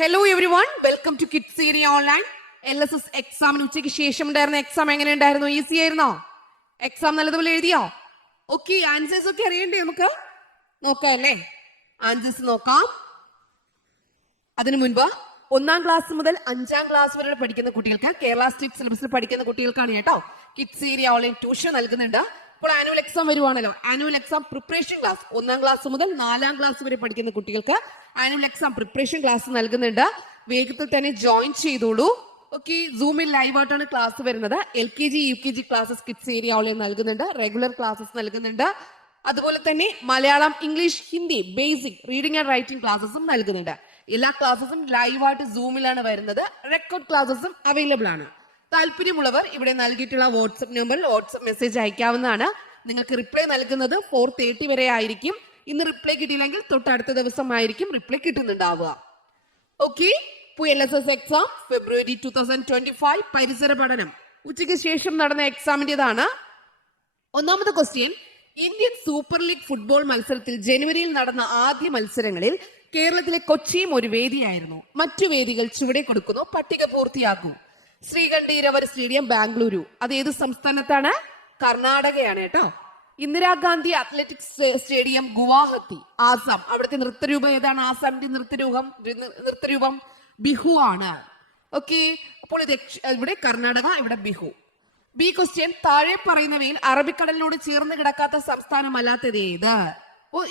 Hello everyone, welcome to kids area online. LSS എക്സാമിന് ഉച്ചയ്ക്ക് ശേഷം ഉണ്ടായിരുന്ന എക്സാം എങ്ങനെ ഉണ്ടായിരുന്നു? ഈസി ആയിരുന്നോ? എക്സാം നല്ലതുപോലെ എഴുതിയോ? ഓക്കെ, ആൻസേഴ്സ് ഒക്കെ അറിയണ്ടേ? നമുക്ക് നോക്കാം അല്ലേ? ആൻസേഴ്സ് നോക്കാം. അതിനു മുൻപ് 1-ാം ക്ലാസ് മുതൽ 5-ാം ക്ലാസ് വരെ പഠിക്കുന്ന കുട്ടികൾക്ക്, കേരള സ്റ്റേറ്റ് സിലബസിൽ പഠിക്കുന്ന കുട്ടികൾക്കാണ് കേട്ടോ കിഡ്സ് ഏരിയ ഓൺലൈൻ ട്യൂഷൻ നൽകുന്നുണ്ട്. ഇപ്പോൾ ആനുവൽ എക്സാം വരുവാണല്ലോ. ആനുവൽ എക്സാം പ്രിപ്പറേഷൻ ക്ലാസ് 1-ാം ക്ലാസ് മുതൽ 4-ാം ക്ലാസ് വരെ പഠിക്കുന്ന കുട്ടികൾക്ക് ആനുവൽ എക്സാം പ്രിപ്പറേഷൻ ക്ലാസ് നൽകുന്നുണ്ട്. വേഗത്തിൽ തന്നെ ജോയിൻ ചെയ്തോളൂ. ഓക്കെ, സൂമിൽ ലൈവ് ആയിട്ടാണ് ക്ലാസ് വരുന്നത്. LKG UKG classes kids area online നൽകുന്നുണ്ട്. റെഗുലർ ക്ലാസ്സസ് നൽകുന്നുണ്ട്. അതുപോലെ തന്നെ Malayalam, English, Hindi basic reading and writing ക്ലാസ്സസും നൽകുന്നുണ്ട്. എല്ലാ ക്ലാസ്സസും ലൈവായിട്ട് സൂമിലാണ് വരുന്നത്. റെക്കോർഡ് ക്ലാസ്സസും അവൈലബിൾ ആണ്. താല്പര്യമുള്ളവർ ഇവിടെ നൽകിയിട്ടുള്ള വാട്സ്ആപ്പ് നമ്പറിൽ വാട്സ്ആപ്പ് മെസ്സേജ് അയക്കാവുന്നതാണ്. നിങ്ങൾക്ക് റിപ്ലൈ നൽകുന്നത് 4:30 വരെ ആയിരിക്കും. ഇന്ന് റിപ്ലൈ കിട്ടിയില്ലെങ്കിൽ തൊട്ടടുത്ത ദിവസമായിരിക്കും റിപ്ലൈ കിട്ടുന്നുണ്ടാവുക. ഓക്കെ, LSS എക്സാം ഫെബ്രുവരി 2025 പരിസര പഠനം ഉച്ചയ്ക്ക് ശേഷം നടന്ന എക്സാമിന്റേതാണ്. ഒന്നാമത്തെ question: Indian super league football മത്സരത്തിൽ ജനുവരിയിൽ നടന്ന ആദ്യ മത്സരങ്ങളിൽ കേരളത്തിലെ കൊച്ചിയും ഒരു വേദിയായിരുന്നു. മറ്റു വേദികൾ ചുവടെ കൊടുക്കുന്നു. പട്ടിക പൂർത്തിയാക്കൂ. ശ്രീകണ്ഠീരവർ സ്റ്റേഡിയം ബാംഗ്ലൂരു, അത് ഏത് സംസ്ഥാനത്താണ്? കർണാടകയാണ് കേട്ടോ. ഇന്ദിരാഗാന്ധി അത്ലറ്റിക്സ് സ്റ്റേഡിയം ഗുവാഹത്തി, ആസാം, അവിടുത്തെ നൃത്തരൂപം ഏതാണ്? ആസാമിന്റെ നൃത്തരൂപം ബിഹു ആണ്. ഓക്കെ, അപ്പോൾ ഇവിടെ കർണാടക, ഇവിടെ ബിഹു. ബി ക്വസ്റ്റ്യൻ: താഴെ പറയുന്നവയിൽ അറബിക്കടലിനോട് ചേർന്ന് കിടക്കാത്ത സംസ്ഥാനം അല്ലാത്തത് ഏത്?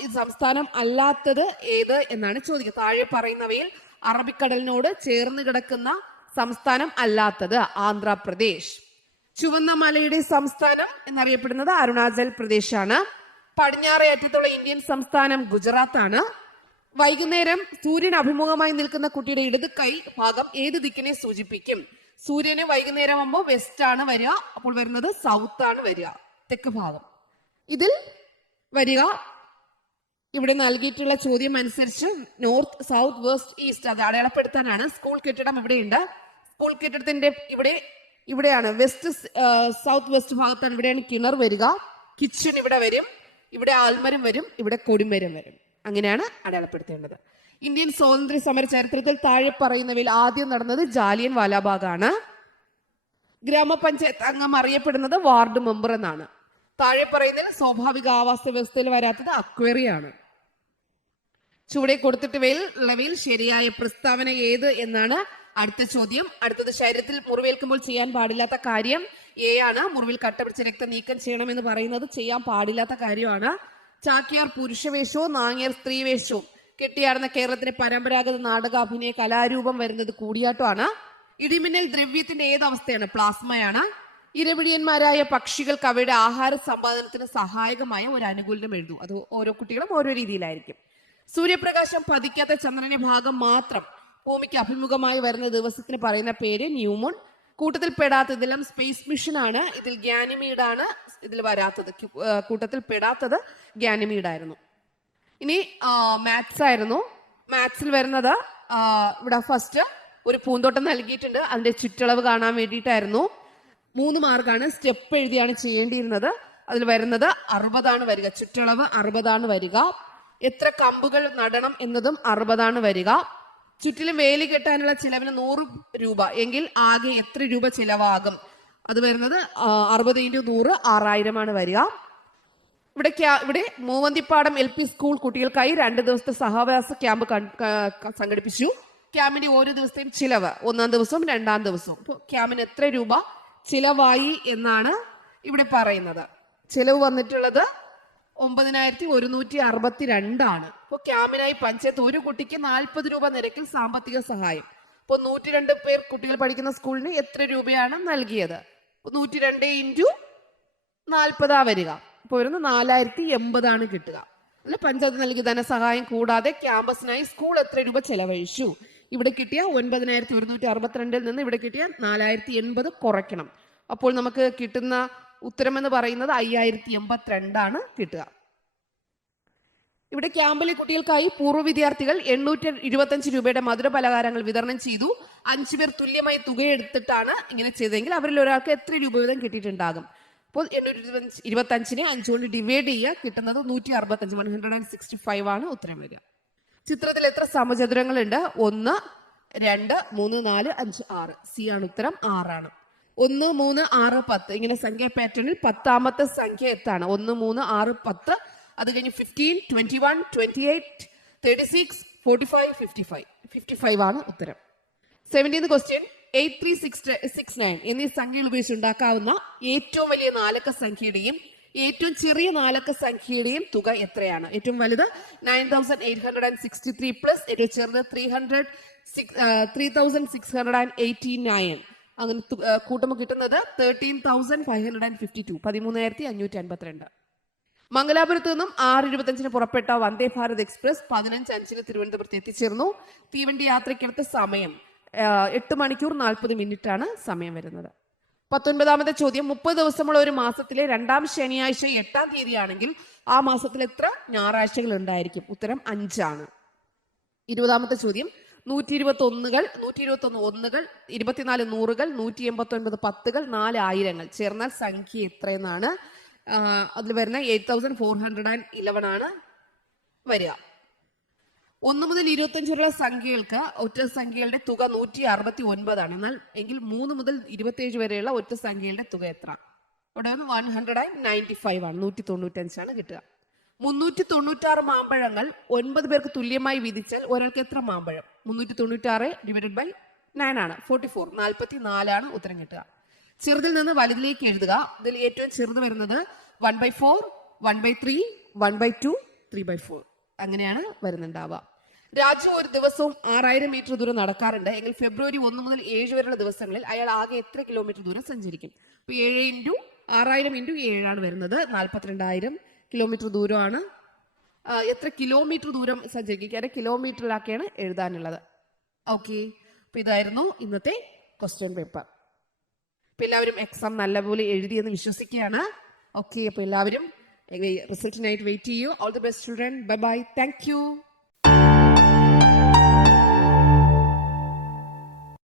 ഈ സംസ്ഥാനം അല്ലാത്തത് ഏത് എന്നാണ് ചോദിക്കുക. താഴെ പറയുന്നവയിൽ അറബിക്കടലിനോട് ചേർന്ന് കിടക്കുന്ന സംസ്ഥാനം അല്ലാത്തത് ആന്ധ്രാപ്രദേശ്. ചുവന്ന മലയുടെ സംസ്ഥാനം എന്നറിയപ്പെടുന്നത് അരുണാചൽ പ്രദേശ് ആണ്. പടിഞ്ഞാറേ അറ്റത്തുള്ള ഇന്ത്യൻ സംസ്ഥാനം ഗുജറാത്ത് ആണ്. വൈകുന്നേരം സൂര്യൻ അഭിമുഖമായി നിൽക്കുന്ന കുട്ടിയുടെ ഇടത് കൈ ഭാഗം ഏത് ദിക്കിനെ സൂചിപ്പിക്കും? സൂര്യന് വൈകുന്നേരം ആകുമ്പോൾ വെസ്റ്റ് ആണ് വരിക, അപ്പോൾ വരുന്നത് സൗത്ത് ആണ് വരിക, തെക്ക് ഭാഗം. ഇതിൽ വരിക ഇവിടെ നൽകിയിട്ടുള്ള ചോദ്യം അനുസരിച്ച് നോർത്ത്, സൗത്ത്, വെസ്റ്റ്, ഈസ്റ്റ് അത് അടയാളപ്പെടുത്താനാണ്. സ്കൂൾ കെട്ടിടം ഇവിടെയുണ്ട്. സ്കൂൾ കെട്ടിടത്തിന്റെ ഇവിടെയാണ് വെസ്റ്റ്, സൗത്ത് വെസ്റ്റ് ഭാഗത്താണ്. ഇവിടെയാണ് കിണർ വരിക. കിച്ചൺ ഇവിടെ വരും. ഇവിടെ ആൽമരം വരും. ഇവിടെ കൊടിമരം വരും. അങ്ങനെയാണ് അടയാളപ്പെടുത്തേണ്ടത്. ഇന്ത്യൻ സ്വാതന്ത്ര്യ സമര ചരിത്രത്തിൽ താഴെ പറയുന്നവയിൽ ആദ്യം നടന്നത് ജാലിയൻ വാലാബാഗാണ്. ഗ്രാമപഞ്ചായത്ത് അംഗം അറിയപ്പെടുന്നത് വാർഡ് മെമ്പർ എന്നാണ്. താഴെ പറയുന്നതിൽ സ്വാഭാവിക ആവാസ വ്യവസ്ഥയിൽ വരാത്തത് അക്വേറിയാണ്. ചുവടെ കൊടുത്തിട്ടുള്ളവയിൽ ശരിയായ പ്രസ്താവന ഏത് എന്നാണ് അടുത്ത ചോദ്യം. അടുത്തത്: ശരീരത്തിൽ മുറിവേൽക്കുമ്പോൾ ചെയ്യാൻ പാടില്ലാത്ത കാര്യം A ആണ്. മുറിവിൽ കട്ട പിടിച്ച രക്തം നീക്കം ചെയ്യണമെന്ന് പറയുന്നത് ചെയ്യാൻ പാടില്ലാത്ത കാര്യമാണ്. ചാക്യാർ പുരുഷവേഷവും നാങ്ങ്യാർ സ്ത്രീവേഷവും കെട്ടിയാടുന്ന കേരളത്തിന്റെ പരമ്പരാഗത നാടക അഭിനയ കലാരൂപം വരുന്നത് കൂടിയാട്ടമാണ്. ഇടിമിന്നൽ ദ്രവ്യത്തിന്റെ ഏത് അവസ്ഥയാണ്? പ്ലാസ്മയാണ്. ഇരപിടിയന്മാരായ പക്ഷികൾക്ക് അവയുടെ ആഹാര സമ്പാദനത്തിന് സഹായകമായ ഒരു അനുകൂലനം എഴുതൂ. അത് ഓരോ കുട്ടികളും ഓരോ രീതിയിലായിരിക്കും. സൂര്യപ്രകാശം പതിക്കാത്ത ചന്ദ്രന്റെ ഭാഗം മാത്രം ഭൂമിക്ക് അഭിമുഖമായി വരുന്ന ദിവസത്തിന് പറയുന്ന പേര് ന്യൂമൂൺ. കൂട്ടത്തിൽ പെടാത്തതെല്ലാം സ്പേസ് മിഷൻ ആണ്. ഇതിൽ ഗ്യാനിമീഡാണ് ഇതിൽ വരാത്തത്. കൂട്ടത്തിൽ പെടാത്തത് ഗ്യാനിമീഡായിരുന്നു. ഇനി മാത്സ് ആയിരുന്നു. മാത്സിൽ വരുന്നത് ഇവിടെ ഫസ്റ്റ് ഒരു പൂന്തോട്ടം നൽകിയിട്ടുണ്ട്. അതിന്റെ ചുറ്റളവ് കാണാൻ വേണ്ടിയിട്ടായിരുന്നു. 3 മാർക്കാണ്. സ്റ്റെപ്പ് എഴുതിയാണ് ചെയ്യേണ്ടിയിരുന്നത്. അതിൽ വരുന്നത് 60 വരിക. ചുറ്റളവ് 60 വരിക. എത്ര കമ്പുകൾ നടണം എന്നതും 60 വരിക. ചുറ്റിലും വേലി കെട്ടാനുള്ള ചിലവിന് 100 രൂപ എങ്കിൽ ആകെ എത്ര രൂപ ചിലവാകും? അത് വരുന്നത് 60 × 100 6000 വരിക. ഇവിടെ മൂവന്തിപ്പാടം LP സ്കൂൾ കുട്ടികൾക്കായി 2 ദിവസത്തെ സഹവാസ ക്യാമ്പ് സംഘടിപ്പിച്ചു. ക്യാമ്പിന്റെ ഓരോ ദിവസത്തെയും ചിലവ് 1-ാം ദിവസവും 2-ാം ദിവസവും. ക്യാമ്പിന് എത്ര രൂപ ചിലവായി എന്നാണ് ഇവിടെ പറയുന്നത്. ചിലവ് വന്നിട്ടുള്ളത് 9162 ആണ്. അപ്പോൾ ക്യാമ്പിനായി പഞ്ചായത്ത് ഒരു കുട്ടിക്ക് 40 രൂപ നിരക്കിൽ സാമ്പത്തിക സഹായം. അപ്പോൾ 102 പേർ കുട്ടികൾ പഠിക്കുന്ന സ്കൂളിന് എത്ര രൂപയാണ് നൽകിയത്? 102 × 40 വരിക. അപ്പോൾ വരുന്ന 4080 കിട്ടുക. അല്ല, പഞ്ചായത്ത് നൽകിയ ധനസഹായം കൂടാതെ ക്യാമ്പസിനായി സ്കൂൾ എത്ര രൂപ ചെലവഴിച്ചു? ഇവിടെ കിട്ടിയ 9162 നിന്ന് ഇവിടെ കിട്ടിയ 4080 കുറയ്ക്കണം. അപ്പോൾ നമുക്ക് കിട്ടുന്ന ഉത്തരം എന്ന് പറയുന്നത് 5082 കിട്ടുക. ഇവിടെ ക്യാമ്പിലെ കുട്ടികൾക്കായി പൂർവ്വ വിദ്യാർത്ഥികൾ 825 രൂപയുടെ മധുര പലഹാരങ്ങൾ വിതരണം ചെയ്തു. 5 പേർ തുല്യമായി തുകയെടുത്തിട്ടാണ് ഇങ്ങനെ ചെയ്തതെങ്കിൽ അവരിൽ ഒരാൾക്ക് എത്ര രൂപ വീതം കിട്ടിയിട്ടുണ്ടാകും? അപ്പോൾ 825നെ 5 കൊണ്ട് ഡിവൈഡ് ചെയ്യുക. കിട്ടുന്നത് 165 ആണ് ഉത്തരം വരിക. ചിത്രത്തിൽ എത്ര സമചതുരങ്ങളുണ്ട്? 1, 2 3 4 5 6. സി ആണ് ഉത്തരം, 6 ആണ്. 1 3 6 10 ഇങ്ങനെ സംഖ്യ പാറ്റേണിൽ 10ാമത്തെ സംഖ്യ എത്താണ്? 1 3 6 10. അത് കഴിഞ്ഞ് 15 21 28 36 45 55. 55 ആണ് ഉത്തരം. 17th question. 83669 എന്നീ സംഖ്യകൾ ഉപയോഗിച്ച് ഉണ്ടാക്കാവുന്ന ഏറ്റവും വലിയ നാലക്ക സംഖ്യയുടെയും ഏറ്റവും ചെറിയ നാലക്ക സംഖ്യയുടെയും തുക എത്രയാണ്? ഏറ്റവും വലുത് 9863 പ്ലസ് ഏറ്റവും ചെറുത് 3689. അങ്ങനെ കൂട്ടുമ്പോൾ കിട്ടുന്നത് 13,552, 13,552. മംഗലാപുരത്ത് നിന്നും 6:25 പുറപ്പെട്ട വന്ദേ ഭാരത് എക്സ്പ്രസ് 15:05 തിരുവനന്തപുരത്ത് എത്തിച്ചേർന്നു. തീവണ്ടി യാത്രയ്ക്കടുത്ത സമയം 8 മണിക്കൂർ 40 മിനിറ്റാണ് സമയം വരുന്നത്. 19ാമത്തെ ചോദ്യം. 30 ദിവസമുള്ള ഒരു മാസത്തിലെ 2ാം ശനിയാഴ്ച 8ാം തീയതി ആണെങ്കിൽ ആ മാസത്തിൽ എത്ര ഞായറാഴ്ചകൾ ഉണ്ടായിരിക്കും? ഉത്തരം 5 ആണ്. 20ാമത്തെ ചോദ്യം. 121 ഒന്നുകൾ, 24 നൂറുകൾ, 189 പത്തുകൾ, 4 ആയിരങ്ങൾ ചേർന്നാൽ സംഖ്യ എത്രയെന്നാണ് അതിൽ വരുന്ന 8411 ആണ് വരിക. 1 മുതൽ 25 വരെയുള്ള സംഖ്യകൾക്ക് ഒറ്റ സംഖ്യകളുടെ തുക 169 ആണ്. എന്നാൽ എങ്കിൽ 3 മുതൽ 27 വരെയുള്ള ഒറ്റ സംഖ്യകളുടെ തുക എത്ര? ഇവിടെ 195 ആണ്, 195 ആണ് കിട്ടുക. 396 മാമ്പഴങ്ങൾ 9 പേർക്ക് തുല്യമായി വീതിച്ചാൽ ഒരാൾക്ക് എത്ര മാമ്പഴം? 396 ഡിവൈഡഡ് ബൈ 9 ആണ്, 44. 44 ആണ് ഉത്തരം കിട്ടുക. ചെറുതിൽ നിന്ന് വലുതിലേക്ക് എഴുതുക. ഇതിൽ ഏറ്റവും ചെറുത് വരുന്നത് 1/4, 1/3, 1/2, 3/4 അങ്ങനെയാണ് വരുന്നുണ്ടാവുക. രാജു ഒരു ദിവസവും 6000 മീറ്റർ ദൂരം നടക്കാറുണ്ട് എങ്കിൽ ഫെബ്രുവരി 1 മുതൽ 7 വരെയുള്ള ദിവസങ്ങളിൽ അയാൾ ആകെ എത്ര കിലോമീറ്റർ ദൂരം സഞ്ചരിക്കും? ഇപ്പൊ 7 × 6000 × 7 ആണ് വരുന്നത്, 42,000 കിലോമീറ്റർ ദൂരമാണ്. എത്ര കിലോമീറ്റർ ദൂരം സഞ്ചരിക്കുക? കിലോമീറ്ററിലാക്കിയാണ് എഴുതാനുള്ളത്. ഓക്കെ, അപ്പൊ ഇതായിരുന്നു ഇന്നത്തെ ക്വസ്റ്റ്യൻ പേപ്പർ. അപ്പൊ എല്ലാവരും എക്സാം നല്ലപോലെ എഴുതിയെന്ന് വിശ്വസിക്കുകയാണ്. ഓക്കെ, അപ്പൊ എല്ലാവരും റിസൾട്ടിനായിട്ട് വെയിറ്റ് ചെയ്യൂ. All the best children. Bye bye. Thank you.